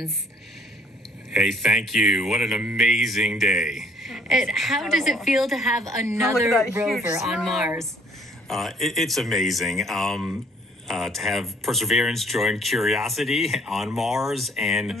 plans. Hey, thank you. What an amazing day. And how does it feel to have another rover on Mars? It's amazing to have Perseverance join Curiosity on Mars, and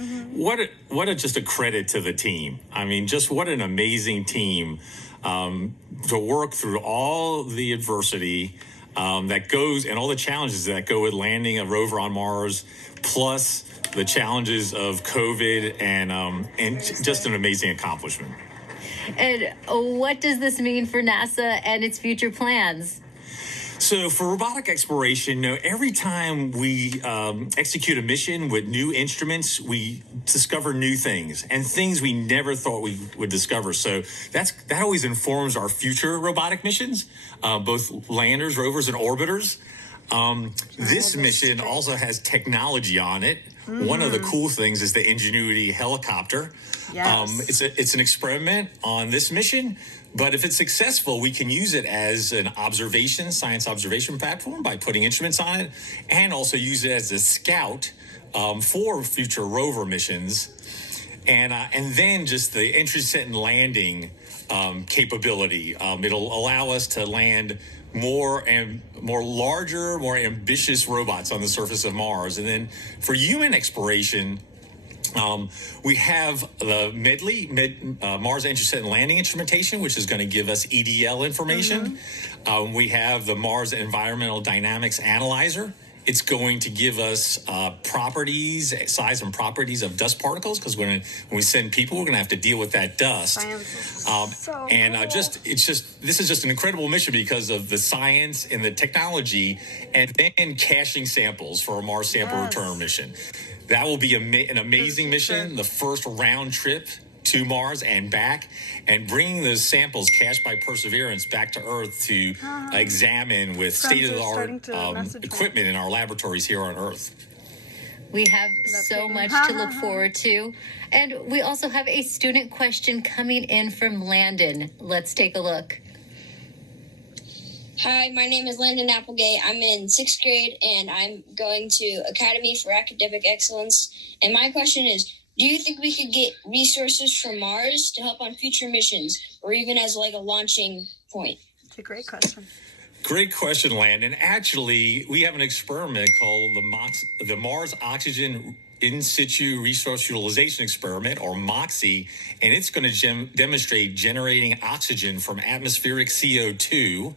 just a credit to the team. I mean, just what an amazing team to work through all the adversity that goes and all the challenges that go with landing a rover on Mars, plus the challenges of COVID, and just an amazing accomplishment. And what does this mean for NASA and its future plans? So for robotic exploration, every time we execute a mission with new instruments, we discover new things and things we never thought we would discover. So that always informs our future robotic missions, both landers, rovers, and orbiters. This mission also has technology on it. One of the cool things is the Ingenuity helicopter. Yes. It's an experiment on this mission, but if it's successful, we can use it as an science observation platform by putting instruments on it, and also use it as a scout for future rover missions. And then just the entry, descent, and landing capability. It'll allow us to land more larger, more ambitious robots on the surface of Mars. And then for human exploration, we have the Mars Entry, Descent, and Landing Instrumentation, which is going to give us EDL information. We have the Mars Environmental Dynamics Analyzer. It's going to give us size and properties of dust particles, because when we send people, we're going to have to deal with that dust. This is just an incredible mission because of the science and the technology, and then caching samples for a Mars sample return mission. That will be an amazing mission, the first round trip to Mars and back, and bringing those samples cached by Perseverance back to Earth to examine with state-of-the-art equipment in our laboratories here on Earth. We have so much to look forward to. And we also have a student question coming in from Landon. Let's take a look. Hi, my name is Landon Applegate. I'm in 6th grade, and I'm going to Academy for Academic Excellence. And my question is, do you think we could get resources from Mars to help on future missions, or even as like a launching point? It's a great question. Great question, Landon. Actually, we have an experiment called the Mars Oxygen In Situ Resource Utilization Experiment, or MOXIE, and it's going to demonstrate generating oxygen from atmospheric CO2,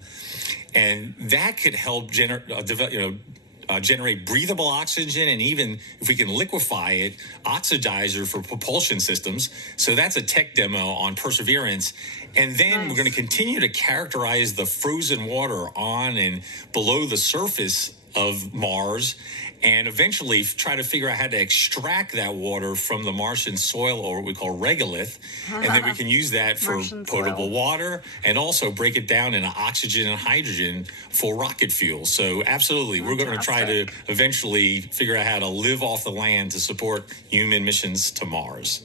and that could help generate breathable oxygen, and even if we can liquefy it, oxidizer for propulsion systems. So that's a tech demo on Perseverance. And then we're going to continue to characterize the frozen water on and below the surface of Mars, and eventually try to figure out how to extract that water from the Martian soil, or what we call regolith, and then we can use that for potable water, and also break it down into oxygen and hydrogen for rocket fuel. So absolutely, we're going to try to eventually figure out how to live off the land to support human missions to Mars.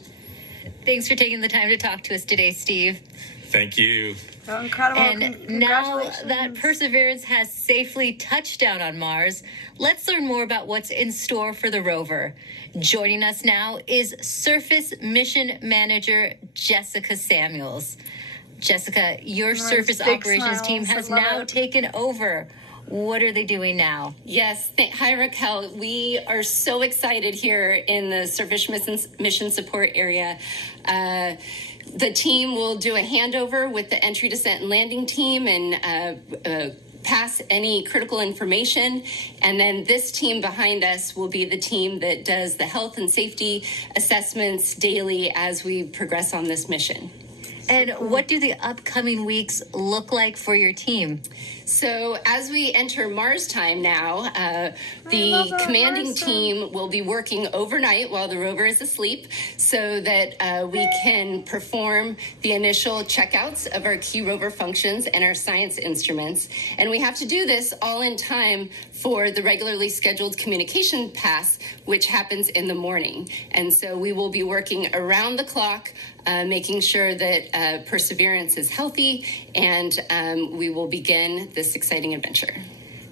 Thanks for taking the time to talk to us today, Steve. Thank you. So incredible. And now that Perseverance has safely touched down on Mars, let's learn more about what's in store for the rover. Joining us now is Surface Mission Manager Jessica Samuels. Jessica, your surface operations team has now taken over. What are they doing now? Yes. Hi, Raquel. We are so excited here in the Surface Mission Support area. The team will do a handover with the Entry, Descent, and Landing team and pass any critical information. And then this team behind us will be the team that does the health and safety assessments daily as we progress on this mission. And what do the upcoming weeks look like for your team? So as we enter Mars time now, the commanding team will be working overnight while the rover is asleep so that we can perform the initial checkouts of our key rover functions and our science instruments. And we have to do this all in time for the regularly scheduled communication pass, which happens in the morning. And so we will be working around the clock, making sure that Perseverance is healthy, and we will begin this exciting adventure.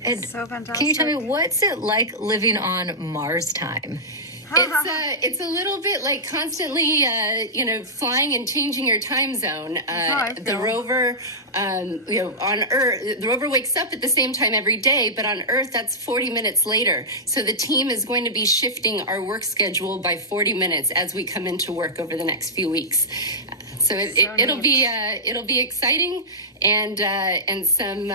And so fantastic. Can you tell me, what's it like living on Mars time? It's a little bit like constantly, flying and changing your time zone. The rover, on Earth, the rover wakes up at the same time every day, but on Earth, that's 40 minutes later. So the team is going to be shifting our work schedule by 40 minutes as we come into work over the next few weeks. So it'll be exciting and some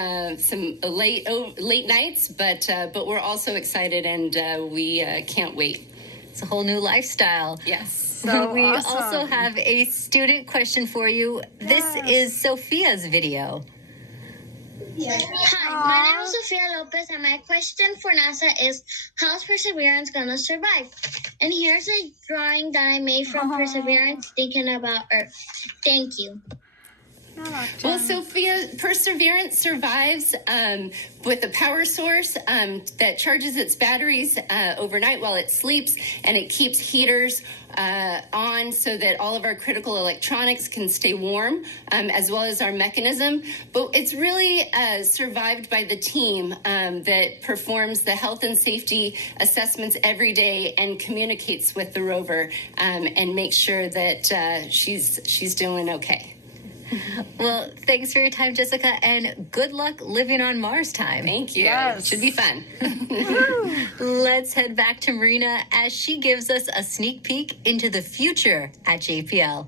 late nights, but we're also excited and we can't wait. It's a whole new lifestyle. Yes. So we awesome. also have a student question for you. This is Sophia's video. Hi, my name is Sofia Lopez, and my question for NASA is, how's Perseverance gonna survive? And here's a drawing that I made from Perseverance thinking about Earth. Thank you. Well, Sophia, Perseverance survives with a power source that charges its batteries overnight while it sleeps, and it keeps heaters on so that all of our critical electronics can stay warm, as well as our mechanism. But it's really survived by the team that performs the health and safety assessments every day and communicates with the rover and makes sure that she's doing okay. Well, thanks for your time, Jessica, and good luck living on Mars time. Thank you. Yes. Should be fun. Let's head back to Marina as she gives us a sneak peek into the future at JPL.